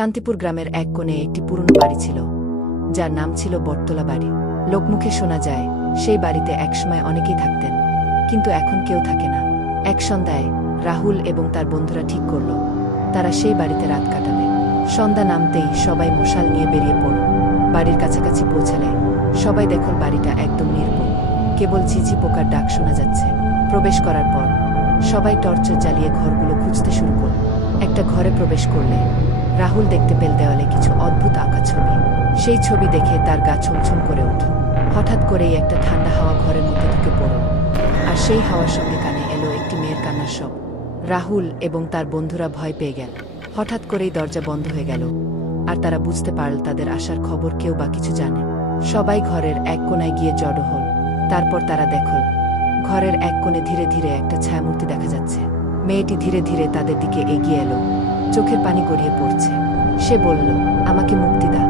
শান্তিপুর গ্রামের এক কোণে একটি পুরনো বাড়ি ছিল, যার নাম ছিল বটতলা বাড়ি। লোকমুখে শোনা যায় সেই বাড়িতে একসময় অনেকেই থাকতেন, কিন্তু এখন কেউ থাকে না। এক সন্ধ্যায় রাহুল এবং তার বন্ধুরা ঠিক করল তারা সেই বাড়িতে রাত কাটাবে। সন্ধ্যা নামতেই সবাই মশাল নিয়ে বেরিয়ে পড়ল। বাড়ির কাছাকাছি পৌঁছালে সবাই দেখল বাড়িটা একদম নির্মল, কেবল ঝিঝি পোকার ডাক শোনা যাচ্ছে। প্রবেশ করার পর সবাই টর্চ জ্বালিয়ে ঘরগুলো খুঁজতে শুরু করল। একটা ঘরে প্রবেশ করলে রাহুল দেখতে পেল দেওয়ালে কিছু অদ্ভুত আঁকা ছবি। সেই ছবি দেখে তার গা ছমছম করে উঠল। হঠাৎ করেই একটা ঠান্ডা হাওয়া ঘরের মধ্যে ঢুকে পড়ল, আর সেই হাওয়ার সঙ্গে কানে এলো একটি মেয়ের কান্নার শব্দ। রাহুল এবং তার বন্ধুরা ভয় পেয়ে গেল। হঠাৎ করেই দরজা বন্ধ হয়ে গেল, আর তারা বুঝতে পারল তাদের আসার খবর কেউ বা কিছু জানে। সবাই ঘরের এক কোণায় গিয়ে জড়ো হল। তারপর তারা দেখল ঘরের এক কোণে ধীরে ধীরে একটা ছায়ামূর্তি দেখা যাচ্ছে। মেয়েটি ধীরে ধীরে তাদের দিকে এগিয়ে এলো, চোখের পানি গড়িয়ে পড়ছে। সে বলল, আমাকে মুক্তি দাও,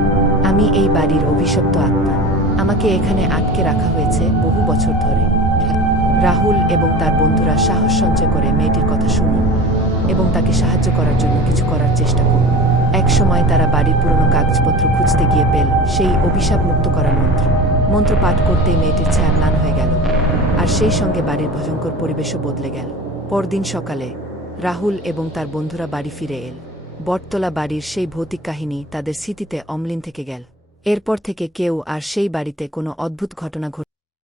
আমি এই বাড়ির অভিশপ্ত আত্মা, আমাকে এখানে আটকে রাখা হয়েছে বহু বছর ধরে। রাহুল এবং তার বন্ধুরা সাহস সঞ্চয় করে মেয়েটির কথা শুনল এবং তাকে সাহায্য করার জন্য কিছু করার চেষ্টা করল। এক সময় তারা বাড়ির পুরনো কাগজপত্র খুঁজতে গিয়ে পেল সেই অভিশাপ মুক্ত করার মন্ত্র। মন্ত্র পাঠ করতেই মেয়েটির ছায়া ম্লান হয়ে গেল, আর সেই সঙ্গে বাড়ির ভয়ঙ্কর পরিবেশও বদলে গেল। পরদিন সকালে রাহুল এবং তার বন্ধুরা বাড়ি ফিরে এল। বটতলা বাড়ির সেই ভৌতিক কাহিনী তাদের স্মৃতিতে অম্লিন থেকে গেল। এরপর থেকে কেউ আর সেই বাড়িতে কোনো অদ্ভুত ঘটনা